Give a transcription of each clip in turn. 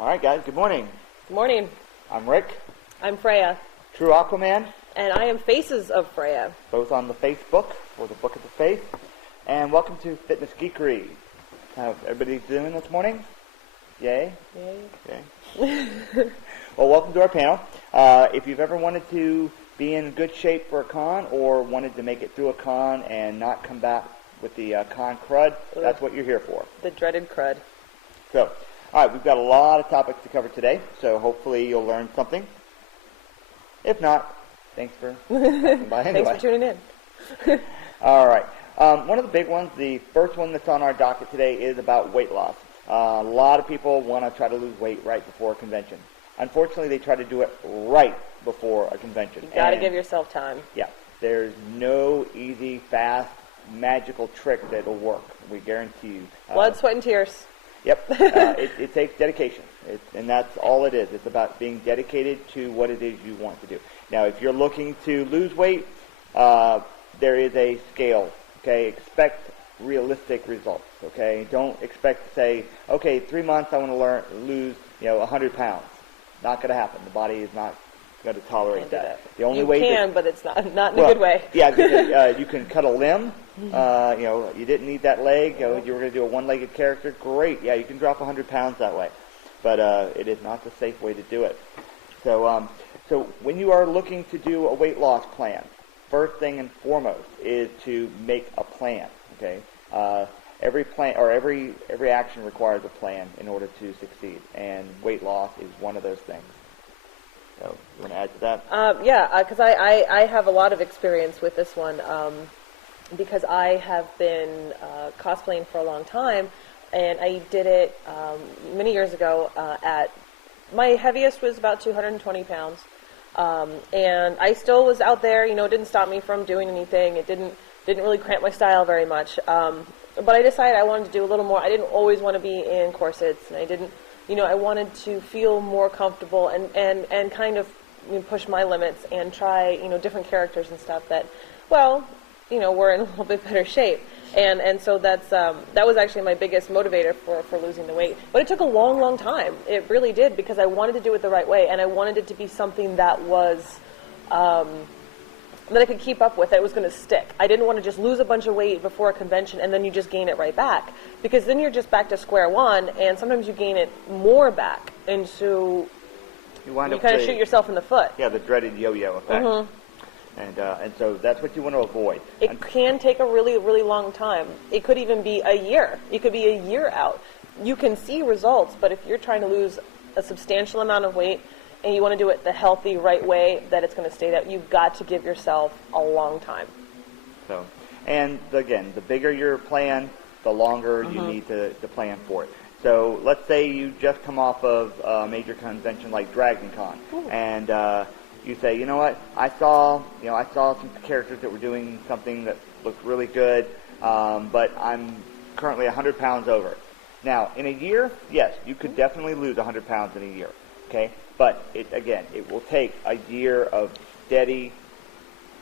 All right, guys, good morning. Good morning. I'm Rick. I'm Freya. True Aquaman. And I am Faces of Freya. Both on the Facebook, or the Book of the Faith. And welcome to Fitness Geekery. How everybody doing this morning? Yay? Yay. Okay. Well, welcome to our panel. If you've ever wanted to be in good shape for a con, or wanted to make it through a con and not come back with the con crud, that's what you're here for. The dreaded crud. So, all right, we've got a lot of topics to cover today, so hopefully you'll learn something. If not, thanks for stopping by anyway. Thanks for tuning in. All right. One of the big ones, the first one that's on our docket today, is about weight loss. A lot of people want to try to lose weight right before a convention. Unfortunately, they try to do it right before a convention. You got to give yourself time. Yeah. There's no easy, fast, magical trick that'll work. We guarantee you. Blood, sweat, and tears. Yep. It takes dedication, and that's all it is. It's about being dedicated to what it is you want to do. Now, if you're looking to lose weight, there is a scale. Okay, expect realistic results. Okay, don't expect to say, okay, 3 months I want to lose 100 pounds. Not going to happen. The body is not going to tolerate that. The only way you can, but it's not in a good way. Yeah, because, you can cut a limb. You didn't need that leg. You were going to do a one-legged character. Great. Yeah, you can drop 100 pounds that way, but it is not the safe way to do it. So, so when you are looking to do a weight loss plan, first thing and foremost is to make a plan. Okay. Every plan or every action requires a plan in order to succeed, and weight loss is one of those things. So, you want to add to that? Yeah, because I have a lot of experience with this one because I have been cosplaying for a long time, and I did it many years ago my heaviest was about 220 pounds, and I still was out there, it didn't stop me from doing anything. It didn't really cramp my style very much, but I decided I wanted to do a little more. I didn't always want to be in corsets, and I didn't, I wanted to feel more comfortable and kind of push my limits and try, different characters and stuff that, well, were in a little bit better shape. And so that was actually my biggest motivator for losing the weight. But it took a long, long time. It really did, because I wanted to do it the right way, and I wanted it to be something that was that I could keep up with, that it was going to stick. I didn't want to just lose a bunch of weight before a convention and then you just gain it right back, because then you're just back to square one, and sometimes you gain it more back, and so you kind of shoot yourself in the foot. Yeah, the dreaded yo-yo effect. Mm-hmm. And so that's what you want to avoid. It can take a really, really long time. It could even be a year. It could be a year out. You can see results, but if you're trying to lose a substantial amount of weight and you want to do it the healthy, right way that it's going to stay that, you've got to give yourself a long time. So, and again, the bigger your plan, the longer you need to plan for it. So let's say you just come off of a major convention like Dragon Con, and you say, you know what, I saw some characters that were doing something that looked really good, but I'm currently 100 pounds over. Now, in a year, yes, you could definitely lose 100 pounds in a year, okay? But, it will take a year of steady,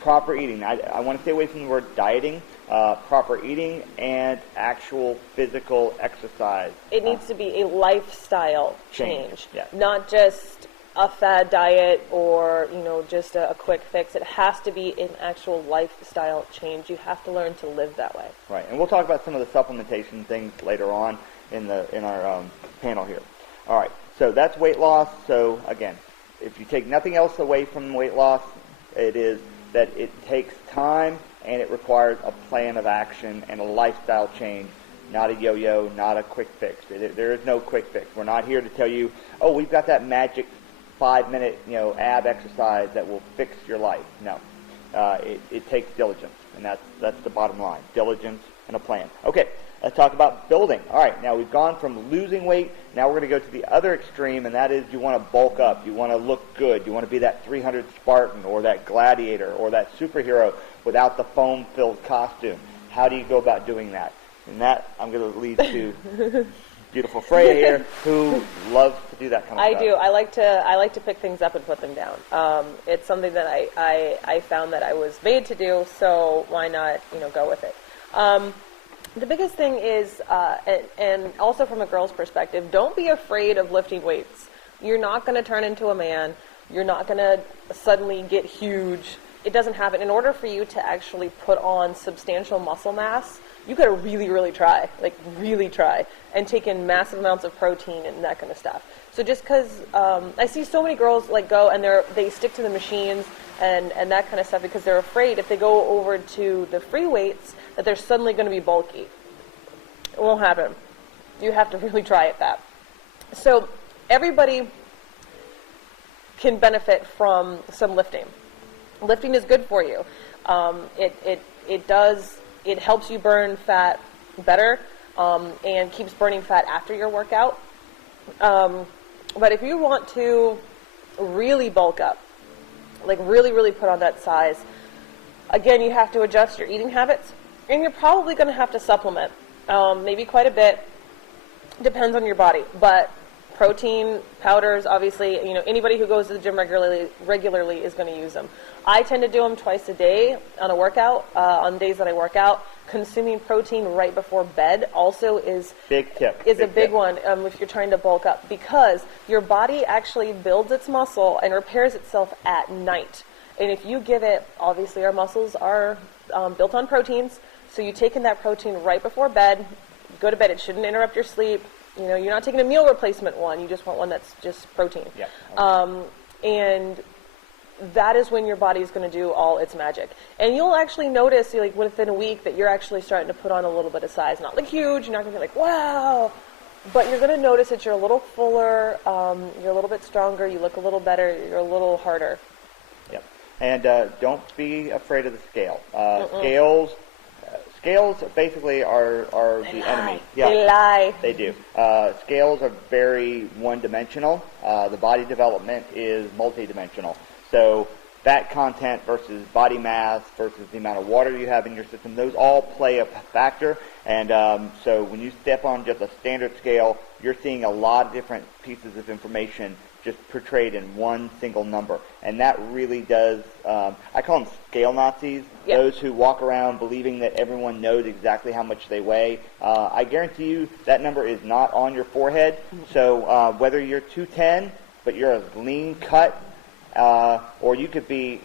proper eating. I want to stay away from the word dieting. Proper eating and actual physical exercise. It needs to be a lifestyle change. Yeah. Not just a fad diet or, just a quick fix. It has to be an actual lifestyle change. You have to learn to live that way. Right, and we'll talk about some of the supplementation things later on in our panel here. All right, so that's weight loss. So again, if you take nothing else away from weight loss, it is that it takes time and it requires a plan of action and a lifestyle change, not a yo-yo, not a quick fix. There is no quick fix. We're not here to tell you, oh, we've got that magic 5-minute, ab exercise that will fix your life. No, it takes diligence, and that's the bottom line: diligence and a plan. Okay, let's talk about building. All right, now we've gone from losing weight. Now we're going to go to the other extreme, and that is you want to bulk up. You want to look good. You want to be that 300 Spartan or that gladiator or that superhero without the foam-filled costume. How do you go about doing that? And that I'm going to lead to beautiful Freya here, who loves to do that kind of stuff. I do. I like to pick things up and put them down. It's something that I found that I was made to do, so why not go with it. The biggest thing is, and also from a girl's perspective, don't be afraid of lifting weights. You're not going to turn into a man. You're not going to suddenly get huge. It doesn't happen. In order for you to actually put on substantial muscle mass, you got to really, really try, like really try, and take in massive amounts of protein and that kind of stuff. So just because I see so many girls like go and they stick to the machines and that kind of stuff because they're afraid if they go over to the free weights that they're suddenly going to be bulky. It won't happen. You have to really try at that. So everybody can benefit from some lifting. Lifting is good for you. It helps you burn fat better and keeps burning fat after your workout. But if you want to really bulk up, like really, really put on that size, again, you have to adjust your eating habits, and you're probably going to have to supplement, maybe quite a bit. Depends on your body, but protein powders, obviously, anybody who goes to the gym regularly is going to use them. I tend to do them twice a day on a workout, on days that I work out. Consuming protein right before bed also is a big one if you're trying to bulk up, because your body actually builds its muscle and repairs itself at night. And if you give it, obviously our muscles are built on proteins, so you take in that protein right before bed, go to bed, it shouldn't interrupt your sleep. You're not taking a meal replacement one, you just want one that's just protein. Yeah. Okay. And that is when your body is going to do all its magic. And you'll actually notice, like within a week, that you're actually starting to put on a little bit of size. Not like huge, you're not going to be like, wow, but you're going to notice that you're a little fuller, you're a little bit stronger, you look a little better, you're a little harder. Yep. And don't be afraid of the scale. Scales basically are the enemy. Yeah, they lie. They do. Scales are very one-dimensional. The body development is multi-dimensional. So fat content versus body mass versus the amount of water you have in your system, those all play a factor. And so when you step on just a standard scale, you're seeing a lot of different pieces of information just portrayed in one single number. And that really does, I call them scale Nazis, yep. Those who walk around believing that everyone knows exactly how much they weigh. I guarantee you that number is not on your forehead. So whether you're 210, but you're a lean cut, or you could be,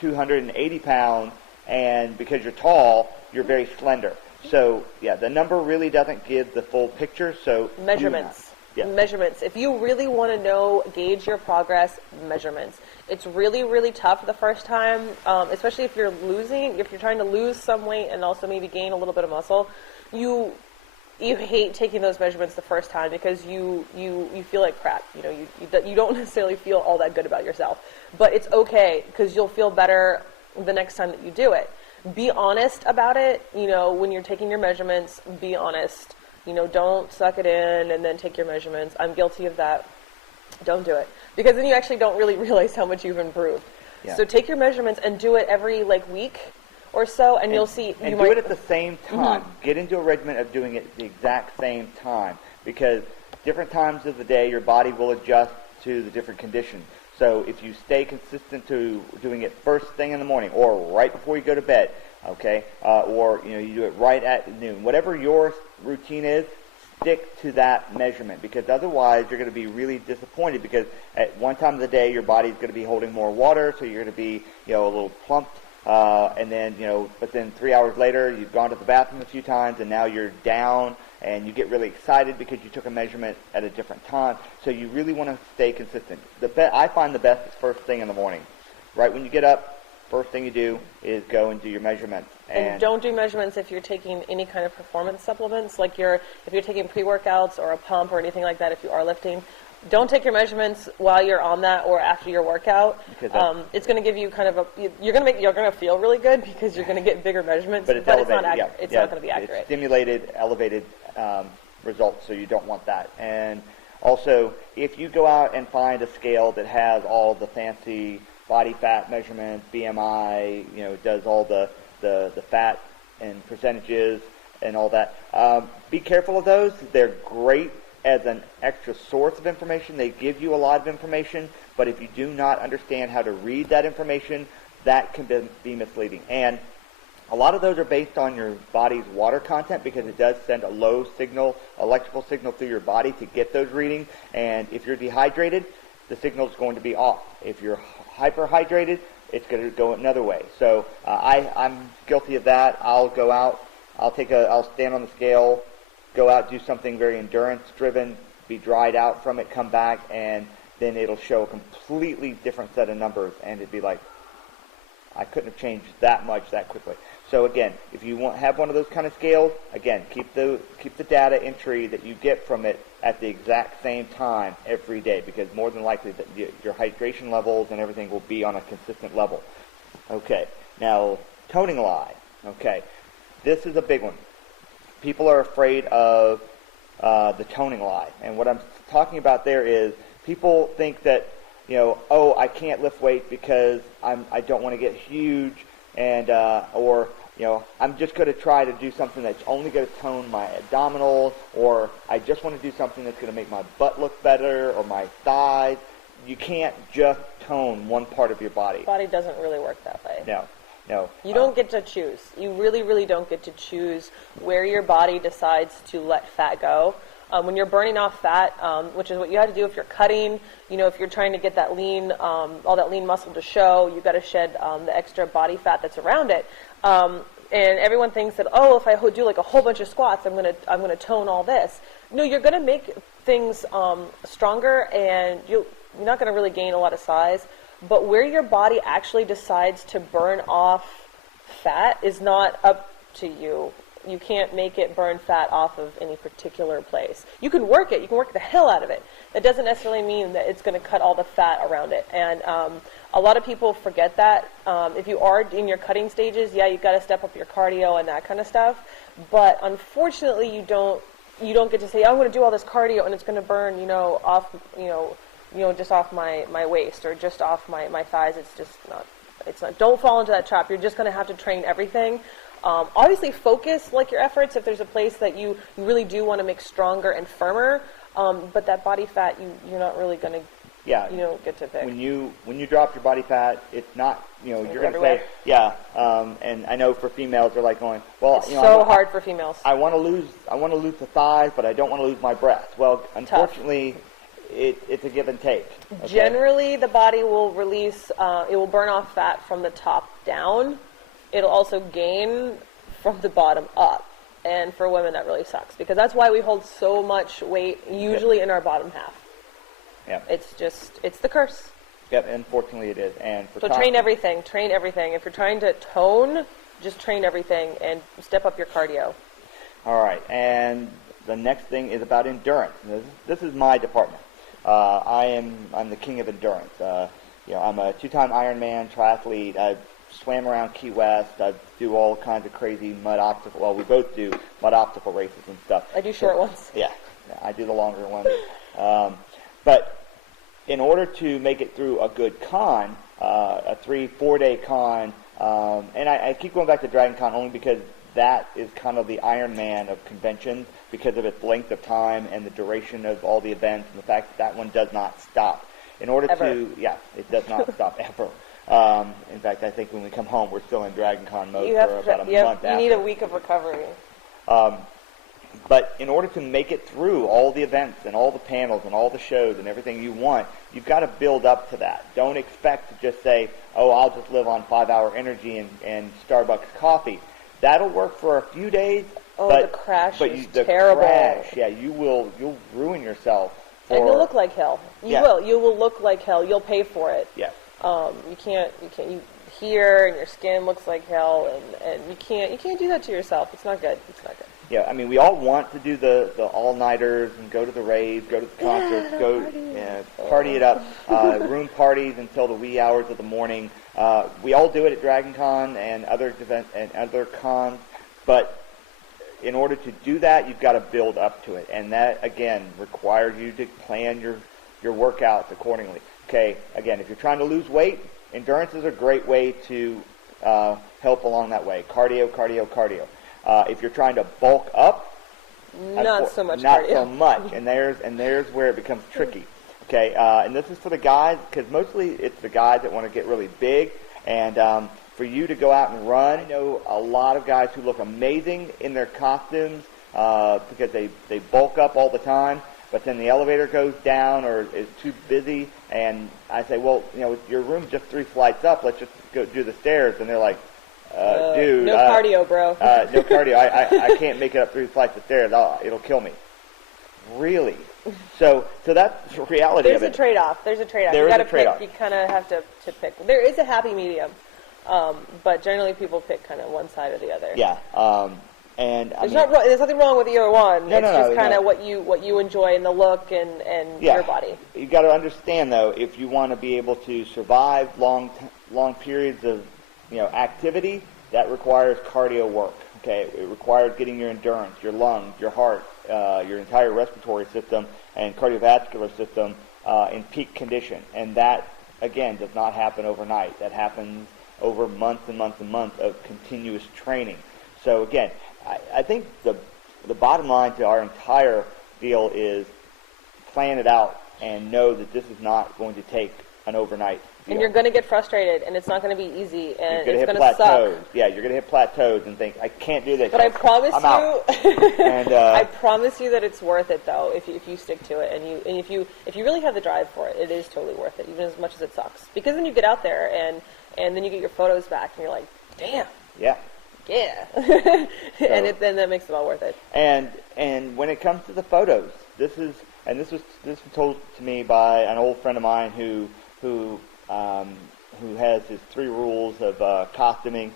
280 pounds, and because you're tall, you're very slender. So, yeah, the number really doesn't give the full picture. So measurements. Yeah. Measurements. If you really want to gauge your progress, measurements. It's really, really tough the first time, especially if you're trying to lose some weight and also maybe gain a little bit of muscle. You hate taking those measurements the first time because you feel like crap. You don't necessarily feel all that good about yourself. But it's okay because you'll feel better the next time that you do it. Be honest about it. When you're taking your measurements, be honest. Don't suck it in and then take your measurements. I'm guilty of that. Don't do it. Because then you actually don't really realize how much you've improved. Yeah. So take your measurements and do it every week or so, and you'll see. And do it at the same time. Mm-hmm. Get into a regimen of doing it the exact same time, because different times of the day your body will adjust to the different conditions. So if you stay consistent to doing it first thing in the morning or right before you go to bed, okay, or you do it right at noon, whatever your routine is, stick to that measurement, because otherwise you're going to be really disappointed, because at one time of the day your body's going to be holding more water, so you're going to be a little plumped, and then but then 3 hours later you've gone to the bathroom a few times and now you're down and you get really excited because you took a measurement at a different time. So you really want to stay consistent. I find the best is first thing in the morning, right when you get up. First thing you do is go and do your measurements. And don't do measurements if you're taking any kind of performance supplements, like if you're taking pre-workouts or a pump or anything like that. If you are lifting, don't take your measurements while you're on that or after your workout. It's going to give you kind of you're going to feel really good because you're going to get bigger measurements, but it's not it's not going to be accurate. It's stimulated, elevated results, so you don't want that. And also, if you go out and find a scale that has all the fancy body fat measurements, BMI, does all the fat and percentages and all that, be careful of those. They're great as an extra source of information. They give you a lot of information, but if you do not understand how to read that information, that can be misleading. And A lot of those are based on your body's water content because it does send a low signal, electrical signal through your body to get those readings. And if you're dehydrated, the signal is going to be off. If you're hyperhydrated, it's going to go another way. So I'm guilty of that. I'll go out, I'll stand on the scale, go out, do something very endurance-driven, be dried out from it, come back, and then it'll show a completely different set of numbers, and it'd be like, I couldn't have changed that much that quickly. So again, if you have one of those kind of scales, again, keep the data entry that you get from it at the exact same time every day, because more than likely that your hydration levels and everything will be on a consistent level. Okay, now toning lie. Okay, this is a big one. People are afraid of the toning lie, and what I'm talking about there is people think that, oh, I can't lift weight because I don't want to get huge, and or I'm just going to try to do something that's only going to tone my abdominals, or I just want to do something that's going to make my butt look better or my thighs. You can't just tone one part of your body. Body doesn't really work that way. No. You don't get to choose. You really, really don't get to choose where your body decides to let fat go. When you're burning off fat, which is what you have to do if you're cutting, if you're trying to get that lean, all that lean muscle to show, you've got to shed the extra body fat that's around it. And everyone thinks that, oh, if I do like a whole bunch of squats, I'm gonna tone all this. No, you're gonna make things stronger, and you're not gonna really gain a lot of size. But where your body actually decides to burn off fat is not up to you. You can't make it burn fat off of any particular place. You can work it. You can work the hell out of it. That doesn't necessarily mean that it's going to cut all the fat around it. And a lot of people forget that. If you are in your cutting stages, yeah, you've got to step up your cardio and that kind of stuff. But unfortunately, you don't get to say, I'm going to do all this cardio and it's going to burn, off, just off my waist or just off my thighs. It's just not. It's not. Don't fall into that trap. You're just going to have to train everything. Obviously, focus your efforts if there's a place that you really do want to make stronger and firmer. But that body fat, you're not really going to. Yeah. You don't get to pick. When you drop your body fat, it's not. You're going to say, and I know for females they're like going, well, it's so hard for females. I want to lose the thighs, but I don't want to lose my breasts. Well, unfortunately. It's a give and take. Okay? Generally, the body will release, it will burn off fat from the top down. It'll also gain from the bottom up. And for women, that really sucks, because that's why we hold so much weight, usually in our bottom half. Yeah. It's the curse. Yep, unfortunately it is. And so train everything. If you're trying to tone, just train everything and step up your cardio. All right, and the next thing is about endurance. This is my department. I'm the king of endurance. I'm a 2-time Ironman triathlete. I swam around Key West. I do all kinds of crazy mud obstacle. Well, we both do mud obstacle races and stuff. I do short ones. Yeah, I do the longer ones. But in order to make it through a good con, a 3-4 day con, and I keep going back to Dragon Con only because that is kind of the Ironman of conventions because of its length of time and the duration of all the events and the fact that one does not stop. In order it does not stop ever. In fact, I think when we come home, we're still in Dragon Con mode for about a month after. You need a week of recovery. But in order to make it through all the events and all the panels and all the shows and everything you want, you've got to build up to that. Don't expect to just say, oh, I'll just live on 5-hour energy and Starbucks coffee. That'll work for a few days. Oh, the crash is terrible. You'll ruin yourself. And you'll look like hell. You will look like hell. You'll pay for it. Yeah. You hear and your skin looks like hell, and you can't do that to yourself. It's not good. Yeah, I mean, we all want to do the all-nighters and go to the raves, go to the concerts, party it up, room parties until the wee hours of the morning. We all do it at Dragon Con and other events and other cons, but in order to do that, you've got to build up to it, and that again requires you to plan your workouts accordingly. Okay, again, if you're trying to lose weight, endurance is a great way to help along that way. Cardio. If you're trying to bulk up, not so much, and there's where it becomes tricky. Okay, and this is for the guys because mostly it's the guys that want to get really big, and for you to go out and run. I know a lot of guys who look amazing in their costumes because they bulk up all the time, but then the elevator goes down or is too busy, and I say, well, your room's just 3 flights up. Let's just go do the stairs. And they're like, dude, no cardio, bro. No cardio. I can't make it up 3 flights of stairs. It'll kill me. Really? So that's the reality of it. There's a trade-off. There's a trade-off. There You is got a to trade-off. pick. You kind of have to pick. There is a happy medium, but generally people pick kind of one side or the other. Yeah. And there's nothing wrong with either one. No, it's just kind of no. what you enjoy in the look and your body. You got to understand though, if you want to be able to survive long periods of activity, that requires cardio work. Okay, it requires getting your endurance, your lungs, your heart, your entire respiratory system and cardiovascular system in peak condition, and that again does not happen overnight. That happens over months and months and months of continuous training. So again, I think the bottom line to our entire deal is plan it out and know that this is not going to take an overnight deal. And you're going to get frustrated, and it's not going to be easy, and it's going to suck. Yeah, you're going to hit plateaus and think, I can't do this. But I promise I promise you that it's worth it, though, if you stick to it, and if you really have the drive for it, it is totally worth it, even as much as it sucks. Because then you get out there, and then you get your photos back, and you're like, damn. Yeah. Yeah. So, then that makes it all worth it. And when it comes to the photos, this was told to me by an old friend of mine who has his 3 rules of costuming.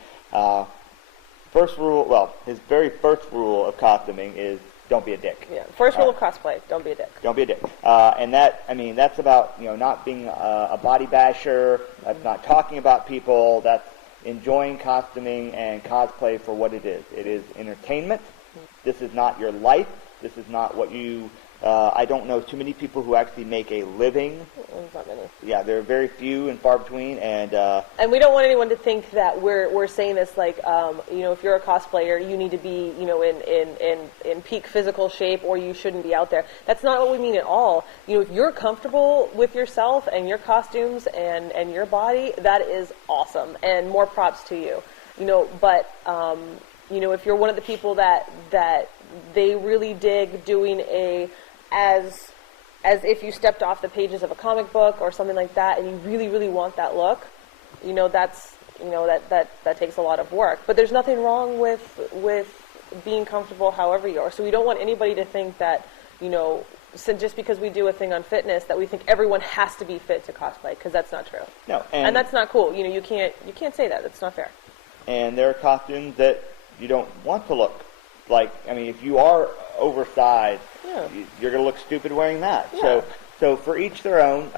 His very first rule of costuming is don't be a dick. Yeah. First rule of cosplay: don't be a dick. Don't be a dick. And that's about not being a body basher. That's not talking about people. That's enjoying costuming and cosplay for what it is. It is entertainment. This is not your life. This is not what you... I don't know too many people who actually make a living. There's not many. Yeah, there are very few and far between, and we don't want anyone to think that we're saying this like if you're a cosplayer, you need to be in peak physical shape, or you shouldn't be out there. That's not what we mean at all. If you're comfortable with yourself and your costumes and your body, that is awesome, and more props to you. But if you're one of the people that they really dig doing as if you stepped off the pages of a comic book or something like that, and you really, really want that look, that takes a lot of work. But there's nothing wrong with being comfortable however you are. So we don't want anybody to think that, so just because we do a thing on fitness, that we think everyone has to be fit to cosplay, because that's not true. No, and that's not cool. You can't say that. That's not fair. And there are costumes that you don't want to look like. If you are oversized, you're going to look stupid wearing that. Yeah. So for each their own.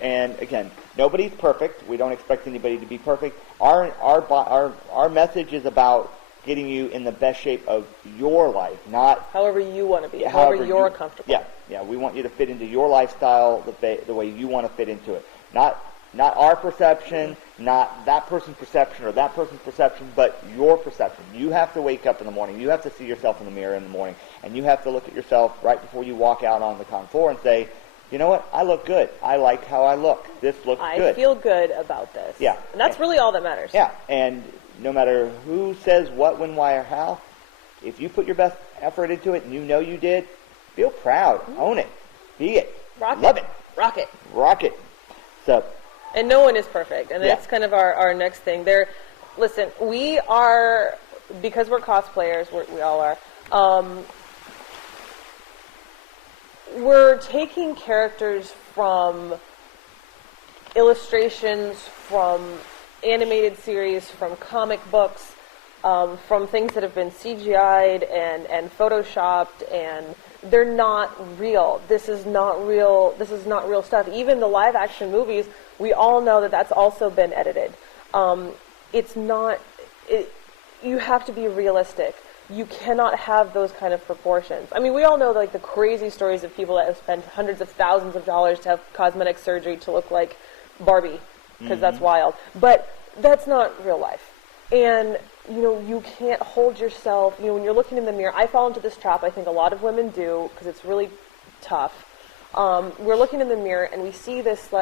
And again, nobody's perfect. We don't expect anybody to be perfect. Our message is about getting you in the best shape of your life, not however you want to be, however you're comfortable. Yeah. We want you to fit into your lifestyle the way you want to fit into it. Not our perception, not that person's perception or that person's perception, but your perception. You have to wake up in the morning. You have to see yourself in the mirror in the morning, and you have to look at yourself right before you walk out on the con floor and say, you know what? I look good. I like how I look. This looks good. I feel good about this. Yeah. And that's really all that matters. Yeah. And no matter who says what, when, why, or how, if you put your best effort into it and you know you did, feel proud. Mm-hmm. Own it. Be it. Love it. Rock it. Rock it. So... And no one is perfect, and that's kind of our next thing. Listen, we are, because we're cosplayers, we all are, we're taking characters from illustrations, from animated series, from comic books, from things that have been CGI'd and photoshopped, and they're not real. This is not real stuff. Even the live action movies, we all know that that's also been edited. You have to be realistic. You cannot have those kind of proportions. We all know the crazy stories of people that have spent hundreds of thousands of dollars to have cosmetic surgery to look like Barbie, because that's wild. But that's not real life. And you can't hold yourself, when you're looking in the mirror. I fall into this trap, I think a lot of women do, because it's really tough. We're looking in the mirror and we see this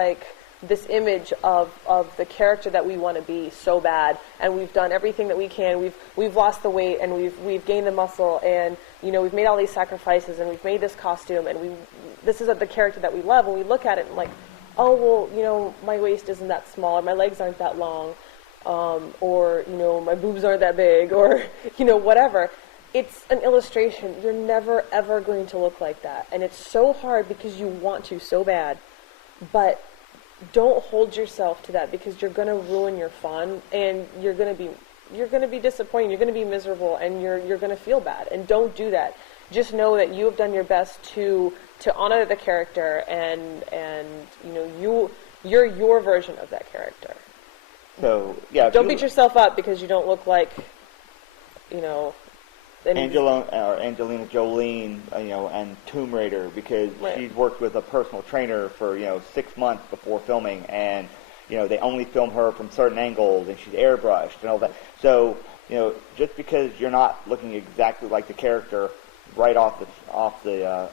this image of the character that we want to be so bad, and we've done everything that we can. We've lost the weight, and we've gained the muscle, and we've made all these sacrifices, and we've made this costume, and this is the character that we love. And we look at it and like, oh well, my waist isn't that small, or my legs aren't that long, or my boobs aren't that big, or whatever. It's an illustration. You're never ever going to look like that, and it's so hard because you want to so bad, but don't hold yourself to that, because you're going to ruin your fun, and you're going to be disappointed, you're going to be miserable, and you're going to feel bad. And don't do that. Just know that you have done your best to honor the character, and you're your version of that character. So yeah, don't beat yourself up because you don't look like Angelina Jolie, and Tomb Raider, because she's worked with a personal trainer for 6 months before filming, and they only film her from certain angles, and she's airbrushed and all that. So just because you're not looking exactly like the character right off the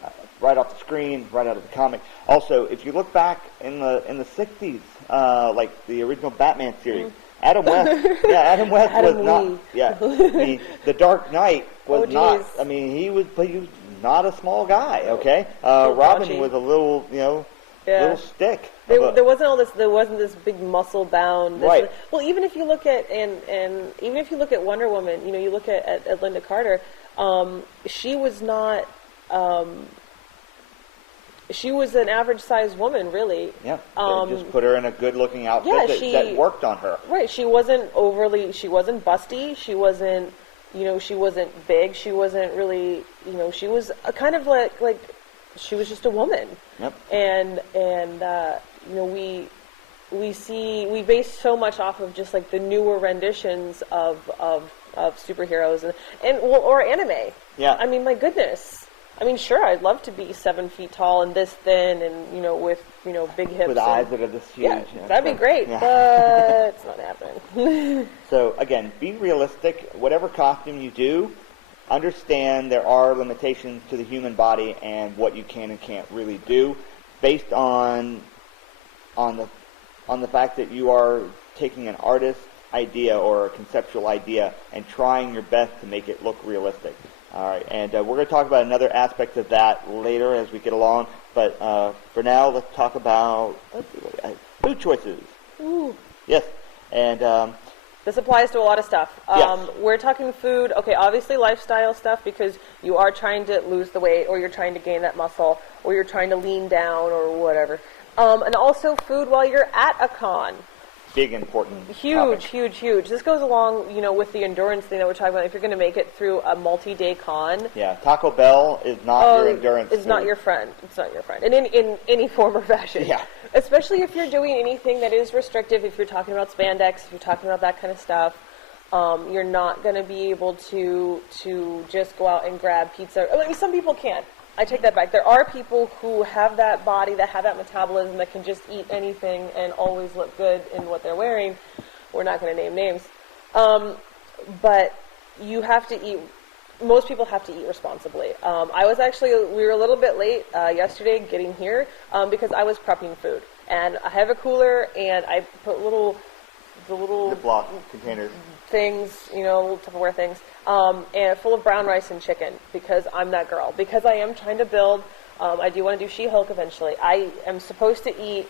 screen, right out of the comic. Also, if you look back in the 60s, like the original Batman series. Adam West was not. Yeah, the Dark Knight was not. I mean, he was not a small guy. Okay, Robin was a little, little stick. There wasn't this big muscle bound. Right. Well, even if you look at and even if you look at Wonder Woman, you look at Lynda Carter. She was not. She was an average-sized woman, really. Yeah. Just put her in a good-looking outfit that worked on her. Right. She wasn't busty. She wasn't, she wasn't big. She wasn't really, she was a kind of like she was just a woman. Yep. And we base so much off of just like the newer renditions of superheroes or anime. Yeah. I mean, my goodness. I mean, sure, I'd love to be 7 feet tall and this thin and, with, big hips. With eyes that are this huge. Yeah, that'd be great, but it's not happening. So, again, be realistic. Whatever costume you do, understand there are limitations to the human body and what you can and can't really do based on the fact that you are taking an artist's idea or a conceptual idea and trying your best to make it look realistic. All right, and we're going to talk about another aspect of that later as we get along. But for now, let's talk about food choices. Ooh. Yes, and this applies to a lot of stuff. Yes. We're talking food. Okay, obviously lifestyle stuff because you are trying to lose the weight, or you're trying to gain that muscle, or you're trying to lean down, or whatever. And also food while you're at a con. Big important huge topic. Huge. This goes along with the endurance thing that we're talking about. If you're going to make it through a multi-day con, Taco Bell is not your endurance it's food. Not your friend. It's not your friend, and in any form or fashion. Yeah, especially if you're doing anything that is restrictive. If you're talking about spandex, if you're talking about that kind of stuff, you're not going to be able to just go out and grab pizza. I mean, some people can. I take that back. There are people who have that body, that have that metabolism, that can just eat anything and always look good in what they're wearing. We're not going to name names. But you have to eat, most people have to eat responsibly. We were a little bit late yesterday getting here because I was prepping food. And I have a cooler, and I put the little Ziploc containers things, little Tupperware things, and full of brown rice and chicken because I'm that girl. Because I am trying to build, I do want to do She-Hulk eventually. I am supposed to eat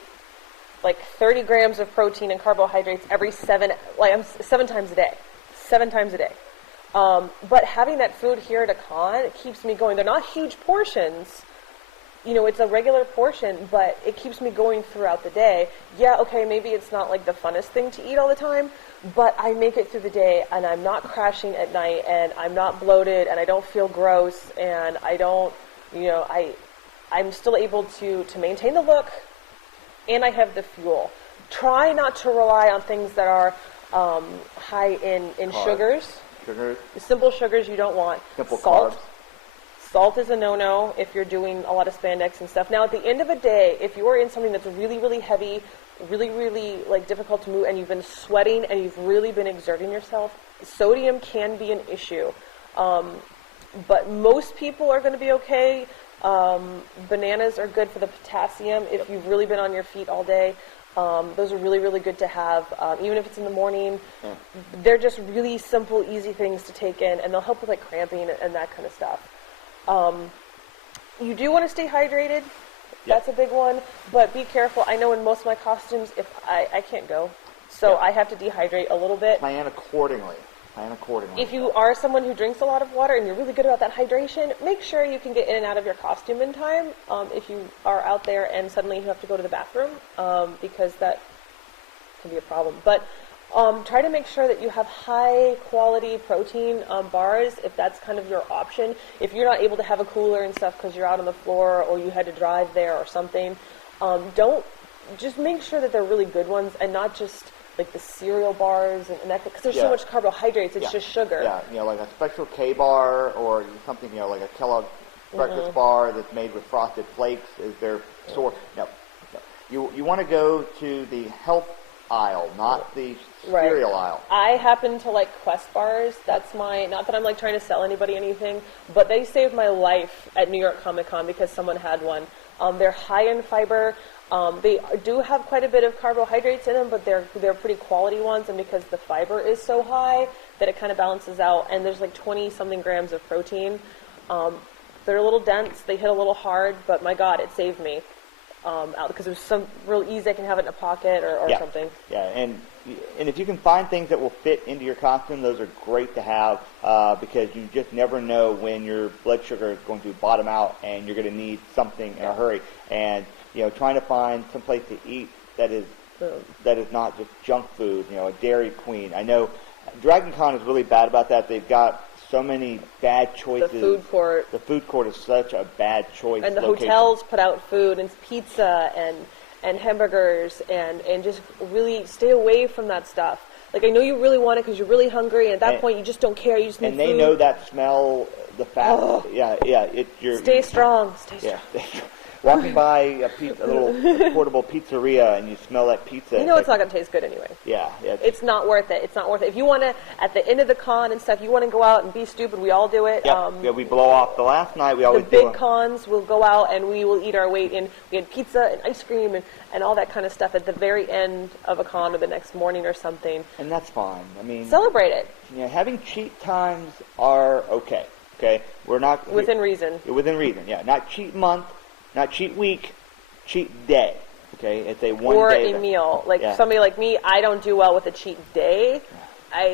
like 30 grams of protein and carbohydrates every 7 times a day. 7 times a day. But having that food here at a con, it keeps me going. They're not huge portions. It's a regular portion, but it keeps me going throughout the day. Yeah, okay, maybe it's not like the funnest thing to eat all the time, but I make it through the day, and I'm not crashing at night, and I'm not bloated, and I don't feel gross, and I don't, I'm still able to maintain the look, and I have the fuel. Try not to rely on things that are high in sugars. Simple sugars you don't want. Simple Salt. carbs. Salt is a no-no if you're doing a lot of spandex and stuff. Now, at the end of the day, if you are in something that's really, really heavy, really, really difficult to move, and you've been sweating and you've really been exerting yourself, sodium can be an issue. But most people are going to be okay. Bananas are good for the potassium if you've really been on your feet all day. Those are really, really good to have, even if it's in the morning. They're just really simple, easy things to take in, and they'll help with like cramping and that kind of stuff. You do want to stay hydrated. That's a big one, but be careful. I know in most of my costumes, if I can't go, so I have to dehydrate a little bit. Plan accordingly. If you are someone who drinks a lot of water and you're really good about that hydration, make sure you can get in and out of your costume in time if you are out there and suddenly you have to go to the bathroom, because that can be a problem. But try to make sure that you have high quality protein bars if that's kind of your option. If you're not able to have a cooler and stuff because you're out on the floor or you had to drive there or something, just make sure that they're really good ones and not just like the cereal bars and that, because there's so much carbohydrates, it's just sugar. Yeah, like a special K-bar or something, like a Kellogg breakfast bar that's made with frosted flakes is their source. No. You want to go to the health aisle, not the cereal aisle. I happen to like Quest bars. That's not that I'm like trying to sell anybody anything, but they saved my life at New York Comic Con because someone had one. They're high in fiber. They do have quite a bit of carbohydrates in them, but they're pretty quality ones, and because the fiber is so high that it kind of balances out, and there's like 20-something grams of protein. They're a little dense, they hit a little hard, but my God, it saved me out because there's some real easy. I can have it in a pocket or something. Yeah, and if you can find things that will fit into your costume, those are great to have because you just never know when your blood sugar is going to bottom out and you're going to need something in a hurry. And trying to find some place to eat that is not just junk food, a Dairy Queen. I know Dragon Con is really bad about that. They've got so many bad choices. The food court is such a bad choice. And the hotels put out food and pizza and hamburgers and just really stay away from that stuff. Like, I know you really want it because you're really hungry, and at that point you just don't care. You just need food. And they know that smell, the fat. Oh. Stay strong. Yeah. Walking by a little portable pizzeria and you smell that pizza. It's not going to taste good anyway. Yeah. It's not worth it. It's not worth it. If you want to, at the end of the con and stuff, you want to go out and be stupid, we all do it. We blow off. The last night we always do the big cons, we'll go out and we will eat our weight in. We had pizza and ice cream and all that kind of stuff at the very end of a con or the next morning or something. And that's fine. I mean, celebrate it. Having cheat times are okay. Okay? We're not... Within reason. Within reason, yeah. Not cheat month. Not cheat week, cheat day. Okay, it's a one or day. Or a meal. Like somebody like me, I don't do well with a cheat day. Yeah.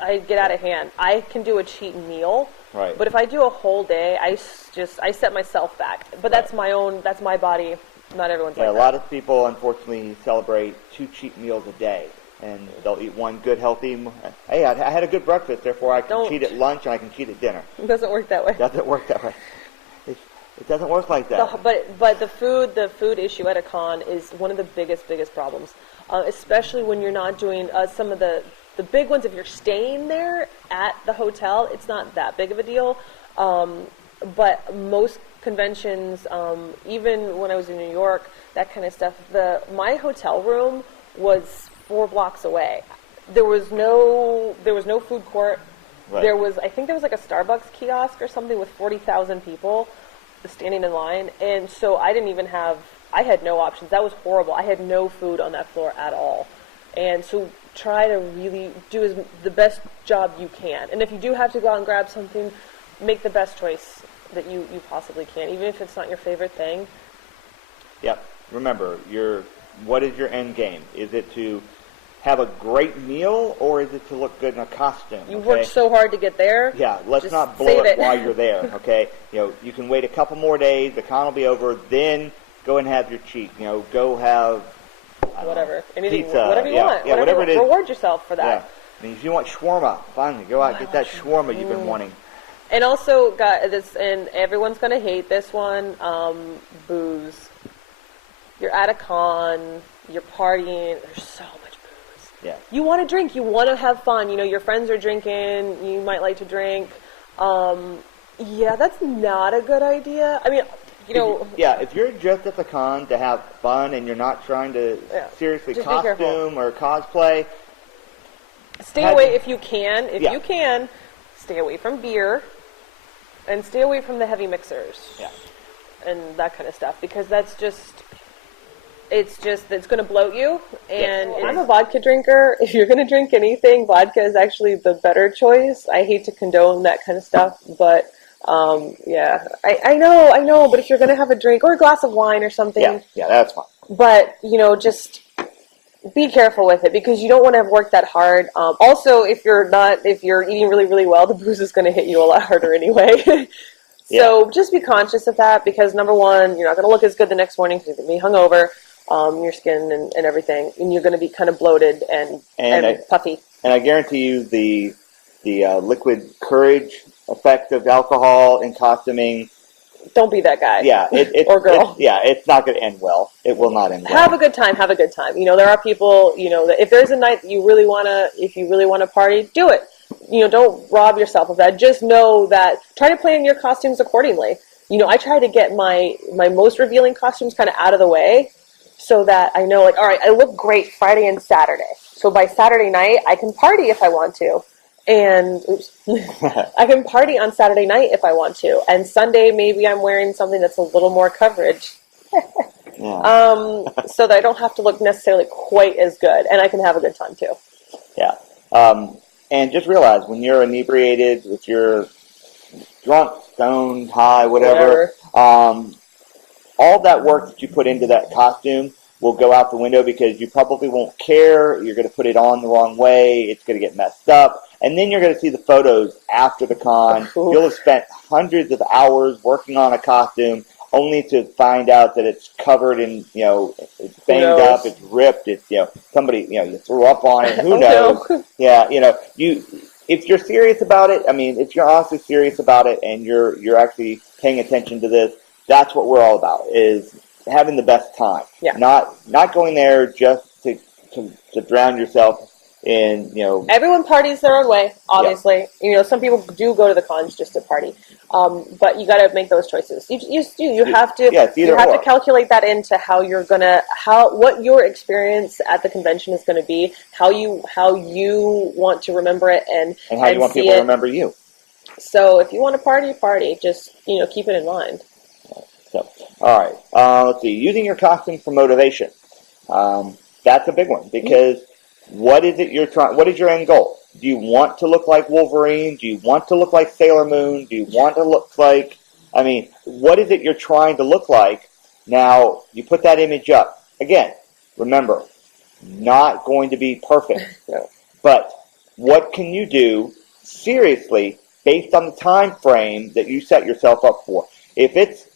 I get out of hand. I can do a cheat meal. Right. But if I do a whole day, I set myself back. But that's that's my body. Not everyone's like that. A lot of people, unfortunately, celebrate 2 cheat meals a day. And they'll eat one good, healthy... Hey, I had a good breakfast, therefore I can cheat at lunch and I can cheat at dinner. It doesn't work that way. It doesn't work that way. It doesn't work like that. But the food issue at a con is one of the biggest problems, especially when you're not doing some of the big ones. If you're staying there at the hotel, it's not that big of a deal. But most conventions, even when I was in New York, that kind of stuff, my hotel room was 4 blocks away. There was no food court. Right. I think there was like a Starbucks kiosk or something with 40,000 people standing in line, and so I had no options. That was horrible. I had no food on that floor at all. And so try to really do the best job you can. And if you do have to go out and grab something, make the best choice that you possibly can, even if it's not your favorite thing. Yep. Remember, what is your end game? Is it to have a great meal, or is it to look good in a costume? You worked so hard to get there. Yeah, let's not blow it while you're there, okay? You can wait a couple more days, the con will be over, then go and have your cheat. Go have whatever. Anything, pizza. Whatever you want. Yeah, whatever it is. Reward yourself for that. Yeah. I mean, if you want shawarma, finally, go out, get that shawarma you've been wanting. And also, and everyone's going to hate this one, booze. You're at a con, you're partying, there's so much. Yeah. You want to drink. You want to have fun. Your friends are drinking. You might like to drink. That's not a good idea. I mean, if you're just at the con to have fun and you're not trying to seriously costume or cosplay, stay away if you can. If you can, stay away from beer and stay away from the heavy mixers. Yeah. And that kind of stuff, because that's just... it's going to bloat you. And I'm a vodka drinker. If you're going to drink anything, vodka is actually the better choice. I hate to condone that kind of stuff, but yeah, I know. But if you're going to have a drink or a glass of wine or something, yeah, that's fine. But just be careful with it because you don't want to have worked that hard. Also, if you're eating really, really well, the booze is going to hit you a lot harder anyway. So just be conscious of that because number one, you're not going to look as good the next morning because you're going to be hungover, your skin and everything, and you're going to be kind of bloated and puffy. And I guarantee you the liquid courage effect of alcohol in costuming. Don't be that guy. Yeah, or girl. It's not going to end well. It will not end well. Have a good time. Have a good time. There are people. That if there's a night that you really wanna party, do it. Don't rob yourself of that. Just know that. Try to plan your costumes accordingly. I try to get my most revealing costumes kind of out of the way, so that I know, all right, I look great Friday and Saturday. So by Saturday night, I can party if I want to. And I can party on Saturday night if I want to. And Sunday, maybe I'm wearing something that's a little more coverage. So that I don't have to look necessarily quite as good. And I can have a good time, too. Yeah. And just realize, when you're inebriated, if you're drunk, stoned, high, whatever. All that work that you put into that costume will go out the window because you probably won't care. You're going to put it on the wrong way. It's going to get messed up. And then you're going to see the photos after the con. You'll have spent hundreds of hours working on a costume only to find out that it's covered in, it's banged up, it's ripped, it's, somebody, you threw up on it. Who knows? No. Yeah, if you're serious about it, if you're honestly serious about it and you're actually paying attention to this, that's what we're all about, is having the best time. Yeah. Not going there just to drown yourself in, Everyone parties their own way, obviously. Yeah. Some people do go to the cons just to party. But you got to make those choices. You have to calculate that into what your experience at the convention is going to be, how you want to remember it, and how you want people to remember you. So if you want to party, just keep it in mind. So, all right, let's see. Using your costume for motivation. That's a big one because what is it you're trying? What is your end goal? Do you want to look like Wolverine? Do you want to look like Sailor Moon? Do you want to look like, what is it you're trying to look like? Now, you put that image up. Again, remember, not going to be perfect. No. But what can you do seriously based on the time frame that you set yourself up for? If it's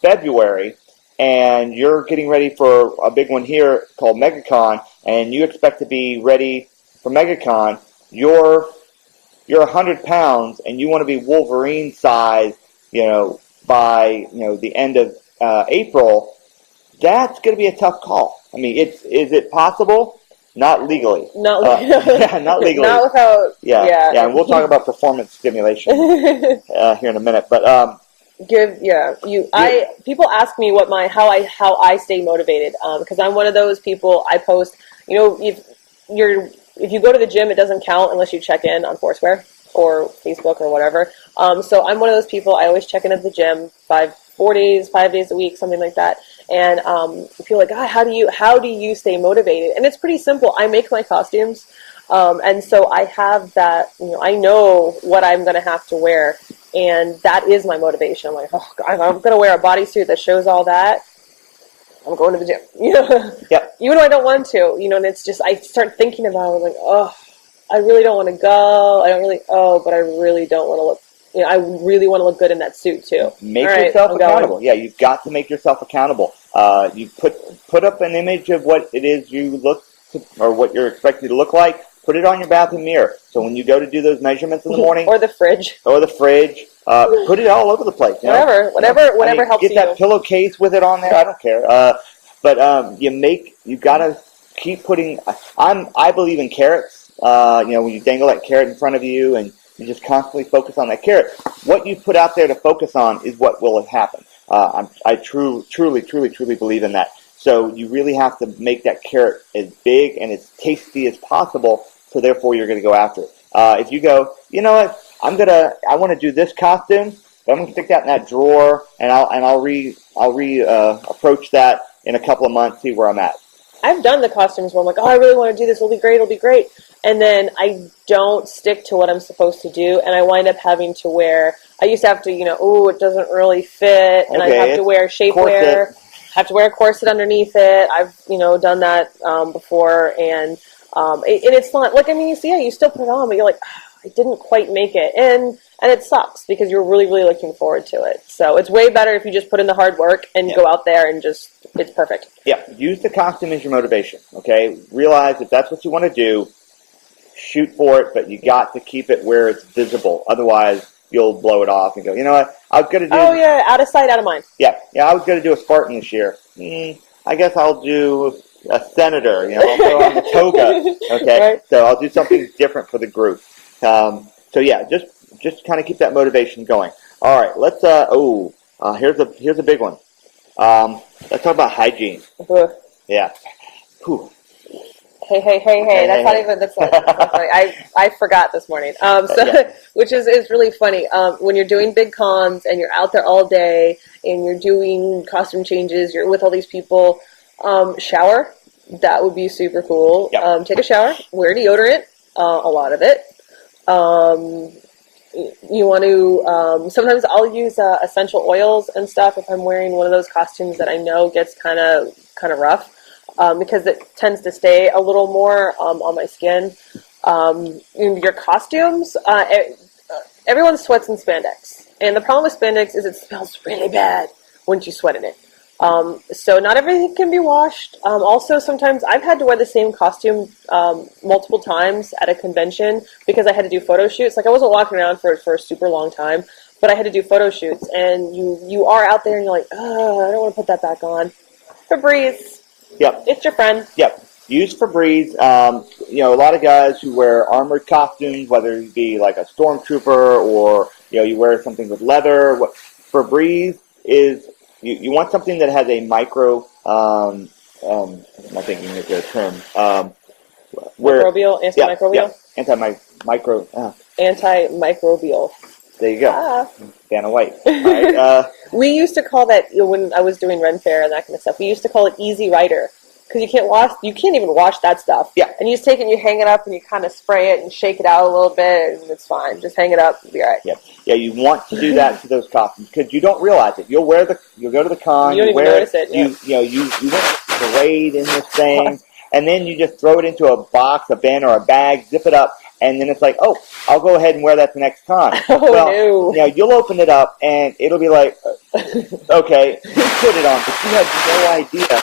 February and you're getting ready for a big one here called MegaCon and you expect to be ready for MegaCon, you're 100 pounds and you want to be Wolverine size, by the end of April. That's going to be a tough call. Is it possible? Not legally. Not legally. Not legally. Not without. Yeah. And we'll talk about performance stimulation here in a minute. But people ask me how I stay motivated because I'm one of those people. I post. If you go to the gym, it doesn't count unless you check in on Foursquare or Facebook or whatever. So I'm one of those people. I always check in at the gym 5 days a week, something like that. And people are like, how do you stay motivated? And it's pretty simple. I make my costumes, and so I have that. I know what I'm going to have to wear, and that is my motivation. I'm like, oh God, I'm going to wear a bodysuit that shows all that. I'm going to the gym, Yep. Even though I don't want to, and it's just, I start thinking about it, like, oh, I really don't want to go. But I really don't want to look, I really want to look good in that suit too. Make yourself accountable. Yeah, you've got to make yourself accountable. You put up an image of what it is you look to, or what you're expected to look like. Put it on your bathroom mirror. So when you go to do those measurements in the morning. Or the fridge. Put it all over the place. Whatever helps you. Get that pillowcase with it on there. I don't care. But you got to keep putting. I believe in carrots. When you dangle that carrot in front of you and you just constantly focus on that carrot, what you put out there to focus on is what will happen. I truly believe in that. So you really have to make that carrot as big and as tasty as possible. So therefore, you're going to go after it. If you go, you know what, I want to do this costume, but I'm going to stick that in that drawer, and I'll approach that in a couple of months, see where I'm at. I've done the costumes where I'm like, oh, I really want to do this. It'll be great. It'll be great. And then I don't stick to what I'm supposed to do, and I wind up having to wear. I used to have to, it doesn't really fit, and I have to wear shapewear. Have to wear a corset underneath it. I've, done that before, and it's not like, you see it, you still put it on, but you're like, I didn't quite make it, and it sucks because you're really, really looking forward to it. So it's way better if you just put in the hard work and go out there and it's perfect. Yeah, use the costume as your motivation, okay? Realize if that's what you want to do, shoot for it, but you got to keep it where it's visible. Otherwise, you'll blow it off and go, you know what, I was going to do... Oh, yeah, out of sight, out of mind. Yeah, I was going to do a Spartan this year. I guess I'll do a senator, I'll throw on the toga, okay? Right. So I'll do something different for the group. So yeah, just kind of keep that motivation going. All right, let's, here's a big one. Let's talk about hygiene. Yeah. Whew. Hey, that's not funny. I forgot this morning. Which is really funny. When you're doing big cons and you're out there all day and you're doing costume changes, you're with all these people, shower, that would be super cool. Yep. Take a shower, wear deodorant, a lot of it. You want to, sometimes I'll use essential oils and stuff if I'm wearing one of those costumes that I know gets kind of rough. Because it tends to stay a little more on my skin. In your costumes, everyone sweats in spandex. And the problem with spandex is it smells really bad once you sweat in it. So not everything can be washed. Also, sometimes I've had to wear the same costume multiple times at a convention because I had to do photo shoots. Like I wasn't walking around for a super long time, but I had to do photo shoots. And you are out there and you're like, oh, I don't want to put that back on. Febreze. Yep. It's your friend. Yep. Use Febreze. A lot of guys who wear armored costumes, whether it be like a stormtrooper or, you wear something with leather. Febreze is, you want something that has a micro, I'm not thinking of the term. Microbial? Antimicrobial? Antimicrobial. There you go. Vanna White. All right, we used to call that, when I was doing Ren Fair and that kind of stuff, we used to call it Easy Rider. Because you can't even wash that stuff. Yeah. And you just take it and you hang it up and you kind of spray it and shake it out a little bit and it's fine. Just hang it up, it'll be all right. Yeah. Yeah, you want to do that to those costumes because you don't realize it. You'll go to the con, you don't even notice it. Yeah. You went parade in this thing, and then you just throw it into a box, a bin, or a bag, zip it up, and then it's like, oh, I'll go ahead and wear that the next con. No. You'll open it up, and it'll be like, okay, you put it on, but you have no idea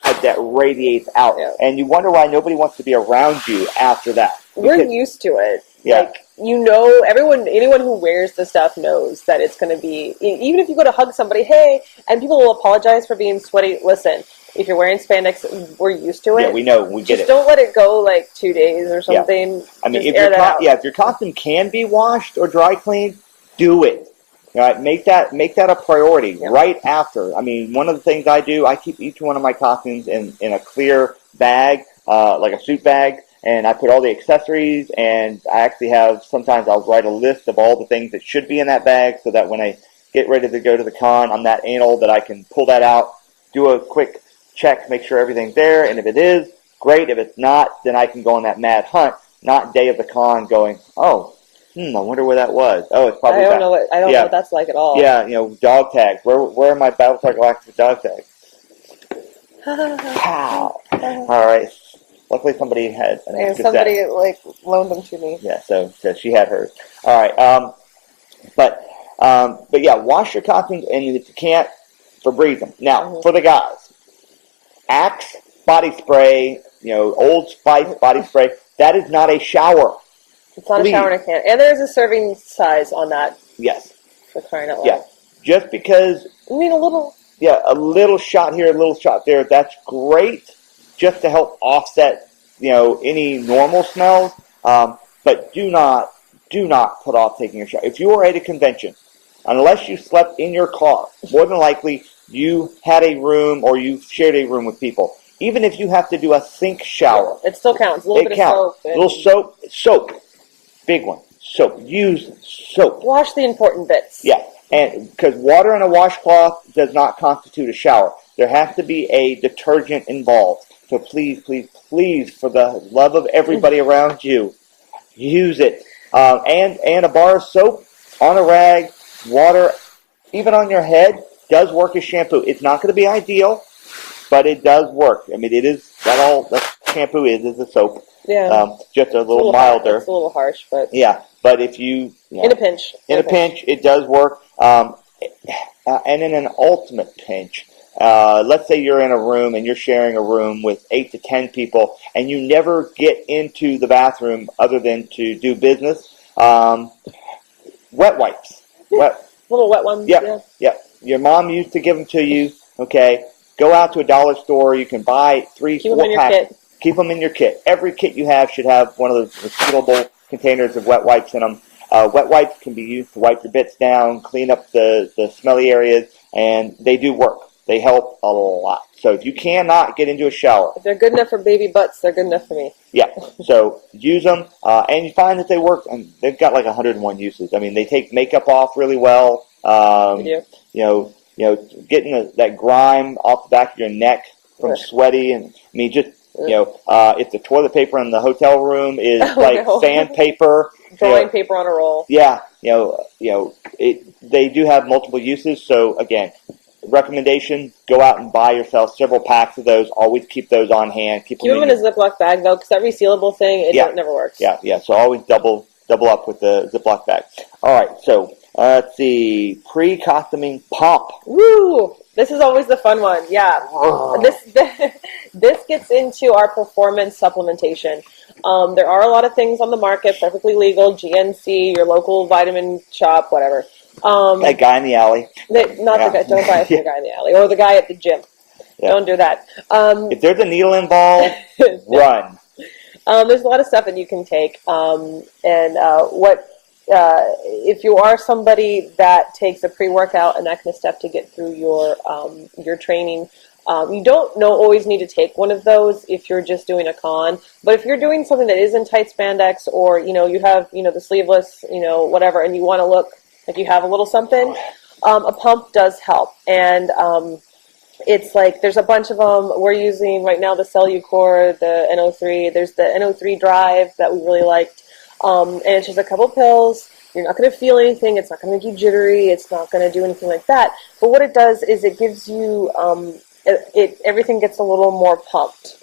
how that radiates out. Yeah. And you wonder why nobody wants to be around you after that. We're used to it. Yeah. Like, anyone who wears the stuff knows that it's going to be, even if you go to hug somebody, hey, and people will apologize for being sweaty. Listen, if you're wearing spandex, we're used to it. Yeah, we know. We get it. Just don't let it go like 2 days or something. Yeah. I mean, if your costume can be washed or dry cleaned, do it. All right, make that a priority right after. I mean, one of the things I do, I keep each one of my costumes in a clear bag, like a suit bag, and I put all the accessories, and I actually sometimes I'll write a list of all the things that should be in that bag so that when I get ready to go to the con, I'm that anal that I can pull that out, do a quick check, make sure everything's there, and if it is, great. If it's not, then I can go on that mad hunt, not day of the con going, I wonder where that was. Oh, it's probably I don't know what that's like at all. Yeah, dog tags. Where are my Battlestar Galactica dog tags? Pow. All right. Luckily, somebody had an and somebody loaned them to me. Yeah, so she had hers. All right. But yeah, wash your costumes, and if you can't, Febreze them. Now, for the guys, Axe body spray, Old Spice body spray. That is not a shower. It's not a shower in a can. And there's a serving size on that. Yes. For crying out loud. Yeah. Just because... I mean, a little... Yeah, a little shot here, a little shot there. That's great just to help offset, any normal smells. But do not put off taking a shower. If you are at a convention, unless you slept in your car, more than likely you had a room or you shared a room with people. Even if you have to do a sink shower. It still counts. A little bit of soap. A little soap. Big one. Soap. Use soap. Wash the important bits. Yeah. And because water in a washcloth does not constitute a shower. there has to be a detergent involved. So please, please, please, for the love of everybody around you, use it. And a bar of soap on a rag, water, even on your head, does work as shampoo. It's not going to be ideal, but it does work. I mean, it is, that shampoo is a soap. Yeah. Just a little milder. It's a little harsh, but... Yeah, but if you... in a pinch. In a pinch, it does work. And in an ultimate pinch, let's say you're in a room and you're sharing a room with 8 to 10 people, and you never get into the bathroom other than to do business. Wet wipes. Little wet ones. Yeah. Your mom used to give them to you. Okay. Go out to a dollar store. You can buy 3, 4 packs. Keep them in your kit. Every kit you have should have one of those resealable containers of wet wipes in them. Wet wipes can be used to wipe your bits down, clean up the smelly areas, and they do work. They help a lot. So if you cannot get into a shower... if they're good enough for baby butts, they're good enough for me. Yeah. So use them, and you find that they work, and they've got like 101 uses. I mean, they take makeup off really well. They do. Getting that grime off the back of your neck from sweaty, and I mean, just... if the toilet paper in the hotel room is sandpaper, drawing paper on a roll. Yeah, they do have multiple uses. So again, recommendation: go out and buy yourself several packs of those. Always keep those on hand. Keep them in a Ziploc bag though, because that resealable thing it never works. Yeah. So always double up with the Ziploc bag. All right. So let's see, pre-costuming pump. Woo! This is always the fun one, yeah. This gets into our performance supplementation. There are a lot of things on the market, perfectly legal, GNC, your local vitamin shop, whatever. That guy in the alley. The guy. Don't buy it from the guy in the alley or the guy at the gym. Yeah. Don't do that. If there's a needle involved, run. There's a lot of stuff that you can take, if you are somebody that takes a pre-workout and that kind of stuff to get through your training, you don't always need to take one of those if you're just doing a con. But if you're doing something that is in tight spandex, or you have the sleeveless, whatever, and you want to look like you have a little something, a pump does help. And it's like there's a bunch of them. We're using right now the Cellucor, the NO3. There's the NO3 Drive that we really liked. And it's just a couple pills. You're not going to feel anything. It's not going to make you jittery. It's not going to do anything like that. But what it does is it gives you, everything gets a little more pumped.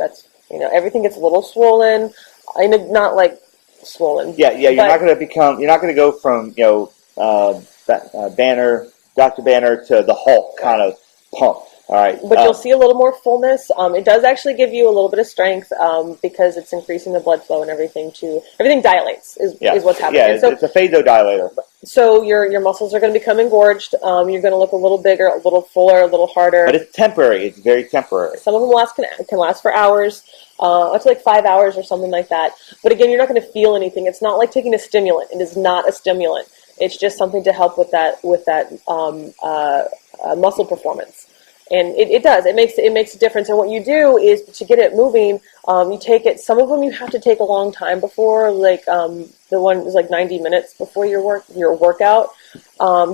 Everything gets a little swollen. Not like swollen. Yeah. You're not going to go from, Dr. Banner to the Hulk kind of pump. All right. But you'll see a little more fullness. It does actually give you a little bit of strength because it's increasing the blood flow and everything too. Everything dilates is what's happening. Yeah, it's a vasodilator. So your muscles are going to become engorged. You're going to look a little bigger, a little fuller, a little harder. But it's temporary. It's very temporary. Some of them can last for hours, up to like 5 hours or something like that. But again, you're not going to feel anything. It's not like taking a stimulant. It is not a stimulant. It's just something to help with that muscle performance. And it does. It makes a difference. And what you do is to get it moving, you take it. Some of them you have to take a long time before, like the one is like 90 minutes before your workout.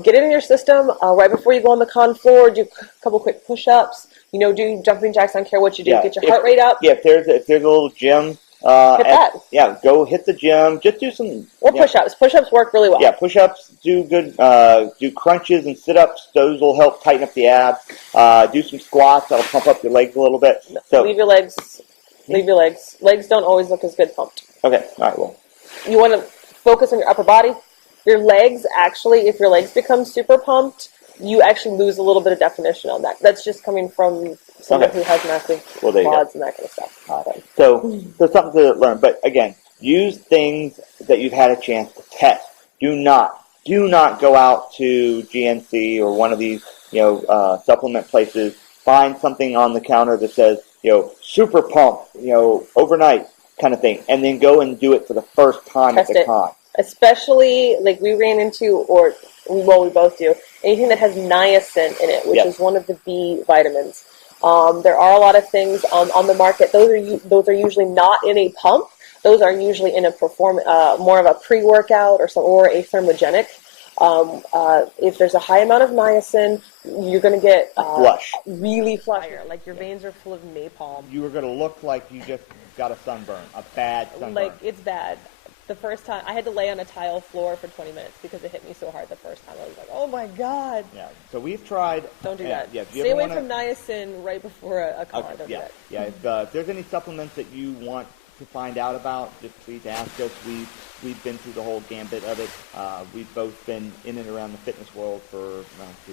Get it in your system right before you go on the con floor. Do a couple quick push-ups. Do jumping jacks. I don't care what you do. Get your heart rate up. Yeah, if there's a little gym. Hit that. Yeah, go hit the gym. Just do some... Or push-ups. Push-ups work really well. Yeah, push-ups do good. Do crunches and sit-ups. Those will help tighten up the abs. Do some squats. That'll pump up your legs a little bit. So, leave your legs. Legs don't always look as good pumped. Okay. All right, well. You want to focus on your upper body. Your legs, actually, if your legs become super pumped, you actually lose a little bit of definition on that. That's just coming from someone who has massive quads and that kind of stuff. So something to learn. But again, use things that you've had a chance to test. Do not go out to GNC or one of these supplement places. Find something on the counter that says super pump, overnight kind of thing, and then go and do it for the first time at the con. Especially like we ran into, we both do, anything that has niacin in it, which is one of the B vitamins. There are a lot of things on the market. Those are usually not in a pump. Those are usually in a more of a pre-workout or a thermogenic. If there's a high amount of niacin, you're going to get flush. really flush. Like your veins are full of napalm. You are going to look like you just got a sunburn, a bad sunburn. Like, it's bad. The first time, I had to lay on a tile floor for 20 minutes because it hit me so hard the first time. I was like, oh my God. Yeah, so we've tried. Don't do that. Yeah, Stay away from niacin right before a con. Okay, Don't do that. Yeah, if there's any supplements that you want to find out about, just please ask us. We've been through the whole gambit of it. We've both been in and around the fitness world for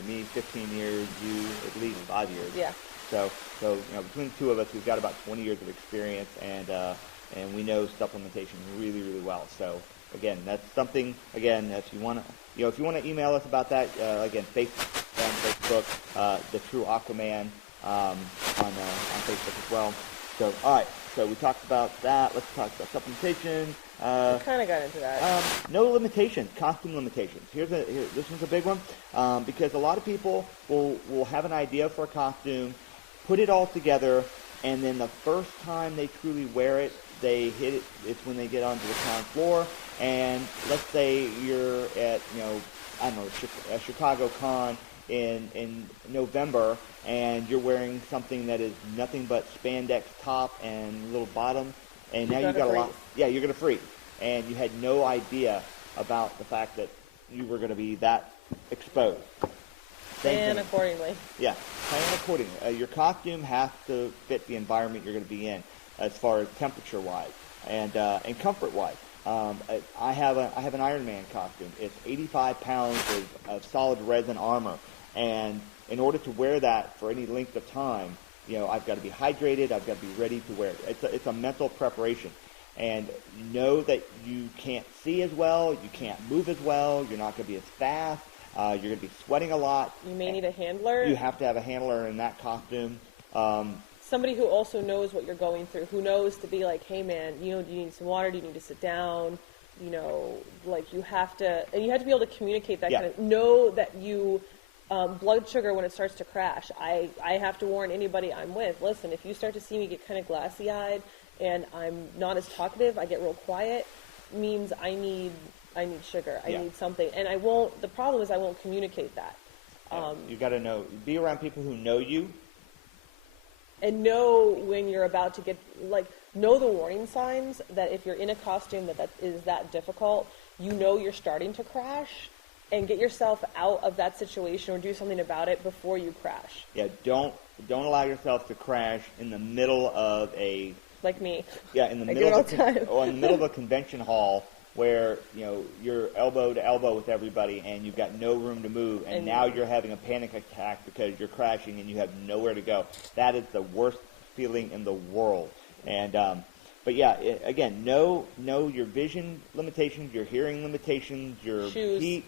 me 15 years, you at least 5 years. Yeah. So between the two of us, we've got about 20 years of experience, and we know supplementation really, really well. So again, that's something. Again, if you want to email us about that, again, Facebook, the True Aquaman on Facebook as well. So all right. So we talked about that. Let's talk about supplementation. We kind of got into that. No limitations, costume limitations. This one's a big one because a lot of people will have an idea for a costume, put it all together, and then the first time they truly wear it, they hit it. It's when they get onto the con floor. And let's say you're at a Chicago Con in November, and you're wearing something that is nothing but spandex top and little bottom, and now you've got a lot. Yeah, you're gonna freeze, and you had no idea about the fact that you were gonna be that exposed. Plan accordingly. Yeah, plan accordingly. Your costume has to fit the environment you're gonna be in, as far as temperature wise and comfort wise. I have an Iron Man costume. It's 85 pounds of solid resin armor, and in order to wear that for any length of time, I've got to be hydrated. I've got to be ready to wear it. It's a mental preparation, and know that you can't see as well, you can't move as well, you're not going to be as fast. You're going to be sweating a lot. You may need a handler. You have to have a handler in that costume. Somebody who also knows what you're going through, who knows to be like, hey man, do you need some water? Do you need to sit down? Like you have to be able to communicate that kind of, know that you, blood sugar when it starts to crash. I have to warn anybody I'm with, listen, if you start to see me get kind of glassy-eyed and I'm not as talkative, I get real quiet, means I need sugar. I need something. And the problem is I won't communicate that. You got to be around people who know you. And know when you're about to get, know the warning signs that if you're in a costume that is that difficult, you're starting to crash, and get yourself out of that situation or do something about it before you crash. Yeah, don't allow yourself to crash in the middle of a... Like me. Yeah, in the middle of a convention hall where, you're elbow to elbow with everybody and you've got no room to move, and now you're having a panic attack because you're crashing and you have nowhere to go. That is the worst feeling in the world. And but yeah, again, know your vision limitations, your hearing limitations, your feet,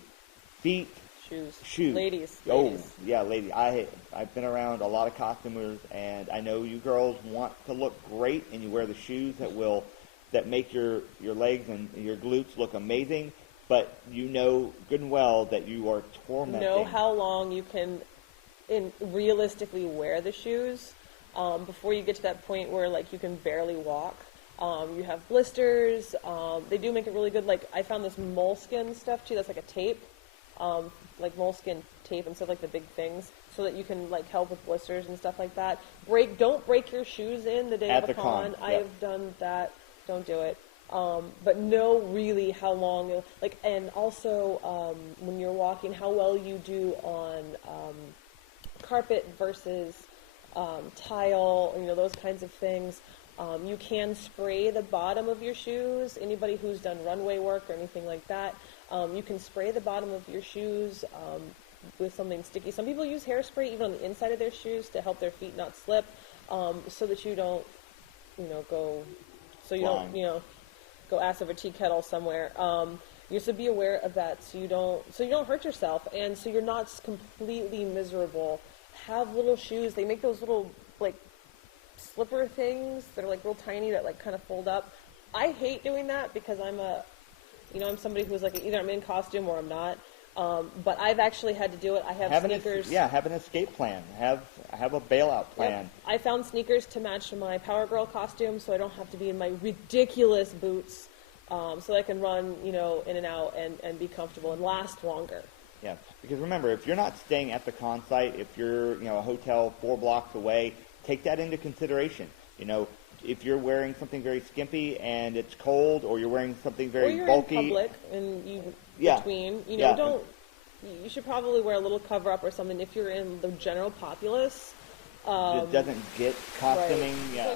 shoes. Ladies. Oh, yeah, ladies. I've been around a lot of costumers, and I know you girls want to look great, and you wear the shoes that make your legs and your glutes look amazing, but good and well that you are tormenting. Know how long you can realistically wear the shoes before you get to that point where you can barely walk. You have blisters. They do make it really good. I found this moleskin stuff too. That's like a tape, like moleskin tape instead of the big things, so that you can help with blisters and stuff like that. Don't break your shoes in the day of a con. I have done that. Don't do it. But know really how long, and also when you're walking, how well you do on carpet versus tile, those kinds of things. You can spray the bottom of your shoes. Anybody who's done runway work or anything like that, you can spray the bottom of your shoes with something sticky. Some people use hairspray even on the inside of their shoes to help their feet not slip, so that you don't, go... So you don't, go ass over tea kettle somewhere. You should be aware of that, so you don't hurt yourself, and so you're not completely miserable. Have little shoes. They make those little slipper things that are real tiny that kind of fold up. I hate doing that because I'm somebody who's either I'm in costume or I'm not. But I've actually had to do it. I have sneakers. Have an escape plan. Have a bailout plan. Yep. I found sneakers to match my Power Girl costume, so I don't have to be in my ridiculous boots so that I can run, in and out and be comfortable and last longer. Yeah, because remember, if you're not staying at the con site, if you're, a hotel 4 blocks away, take that into consideration. If you're wearing something very skimpy and it's cold, or you're wearing something very or you're bulky, in public and you yeah, between, yeah. don't. You should probably wear a little cover up or something if you're in the general populace. It doesn't get costuming. Right. Yeah.